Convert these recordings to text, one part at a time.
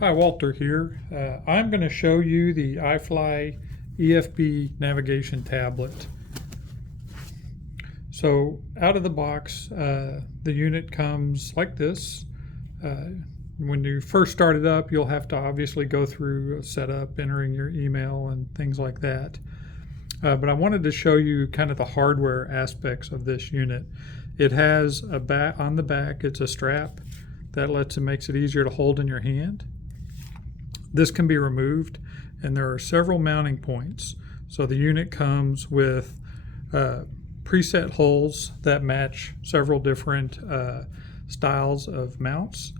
Hi, Walter here. I'm going to show you the iFly EFB navigation tablet. So out of the box, the unit comes like this. When you first start it up, you'll have to obviously go through a setup, entering your email and things like that. But I wanted to show you kind of the hardware aspects of this unit. It has a back on the back. It's a strap that makes it easier to hold in your hand. This can be removed, and there are several mounting points. So the unit comes with preset holes that match several different styles of mounts,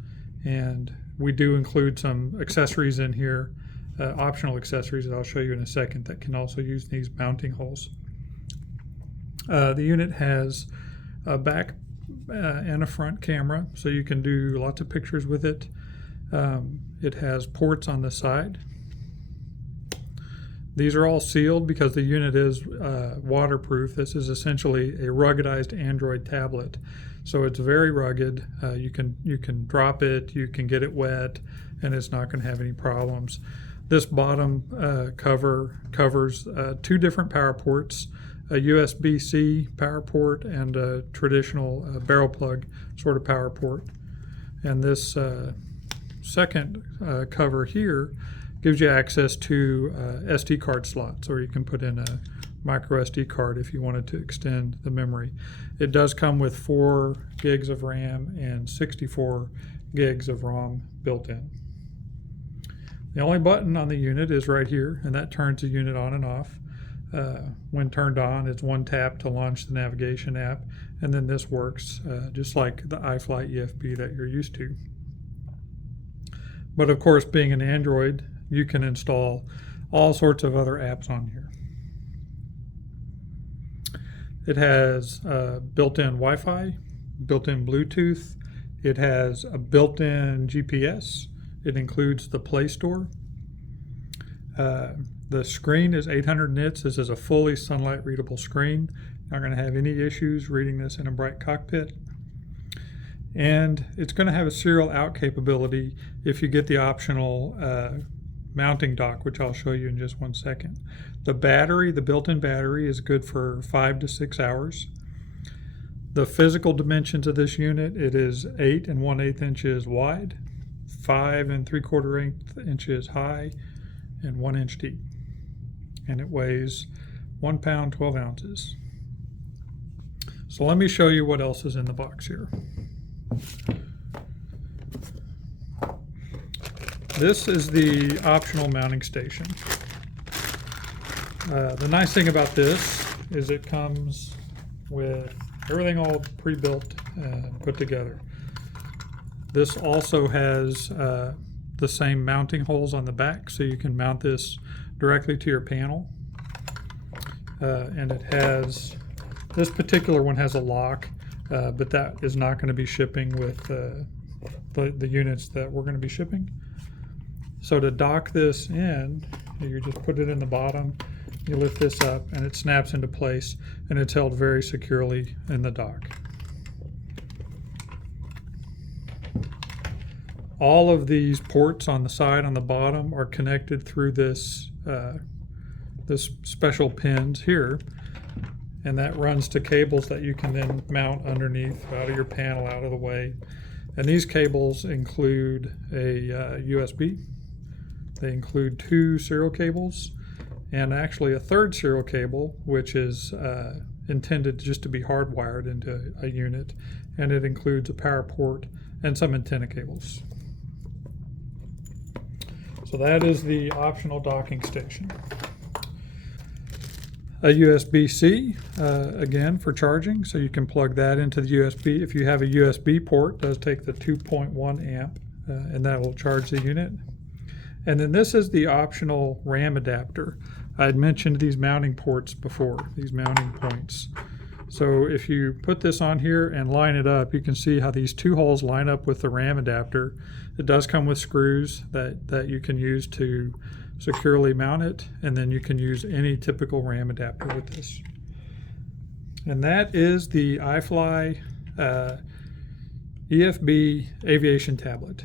and we do include some accessories in here, optional accessories that I'll show you in a second that can also use these mounting holes. The unit has a back and a front camera, so you can do lots of pictures with it. It has ports on the side. These are all sealed because the unit is waterproof. This is essentially a ruggedized Android tablet, so it's very rugged. You can drop it, you can get it wet, and it's not going to have any problems. This bottom cover covers two different power ports, a USB-C power port and a traditional barrel plug sort of power port. And this second cover here gives you access to SD card slots, or you can put in a micro SD card if you wanted to extend the memory. It does come with 4 gigs of RAM and 64 gigs of ROM built in. The only button on the unit is right here, and that turns the unit on and off. When turned on, it's one tap to launch the navigation app, and then this works just like the iFly EFB that you're used to. But of course, being an Android, you can install all sorts of other apps on here. It has built-in Wi-Fi, built-in Bluetooth. It has a built-in GPS. It includes the Play Store. The screen is 800 nits. This is a fully sunlight readable screen. Not going to have any issues reading this in a bright cockpit. And it's going to have a serial out capability if you get the optional mounting dock, which I'll show you in just one second. The battery, the built-in battery, is good for 5 to 6 hours. The physical dimensions of this unit, it is 8 1/8 inches wide, 5 3/4 inches high, and 1 inch deep. And it weighs 1 pound 12 ounces. So let me show you what else is in the box here. This is the optional mounting station. The nice thing about this is it comes with everything all pre-built and put together. This also has the same mounting holes on the back, so you can mount this directly to your panel. And it has, this particular one has a lock, but that is not going to be shipping with the units that we're going to be shipping. So to dock this in, you just put it in the bottom, you lift this up, and it snaps into place, and it's held very securely in the dock. All of these ports on the side, on the bottom, are connected through this special pins here, and that runs to cables that you can then mount underneath, out of your panel, out of the way. And these cables include a USB. They include 2 serial cables, and actually a third serial cable, which is intended just to be hardwired into a unit, and it includes a power port and some antenna cables. So that is the optional docking station. A USB-C, again, for charging, so you can plug that into the USB. If you have a USB port, it does take the 2.1 amp, and that will charge the unit. And then this is the optional RAM adapter. I had mentioned these mounting ports before, these mounting points. So if you put this on here and line it up, you can see how these 2 holes line up with the RAM adapter. It does come with screws that you can use to securely mount it, and then you can use any typical RAM adapter with this. And that is the iFly EFB Aviation Tablet.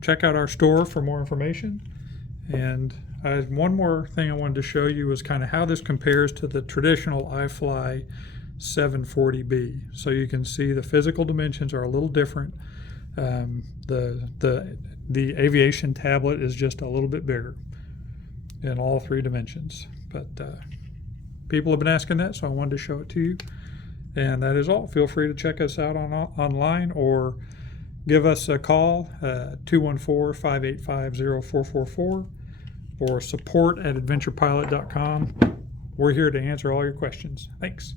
check out our store for more information. And one more thing I wanted to show you is kind of how this compares to the traditional iFly 740B. So you can see the physical dimensions are a little different. The aviation tablet is just a little bit bigger in all three dimensions. But people have been asking that, so I wanted to show it to you. And that is all. Feel free to check us out online or give us a call, 214-585-0444, or support@adventurepilot.com. We're here to answer all your questions. Thanks.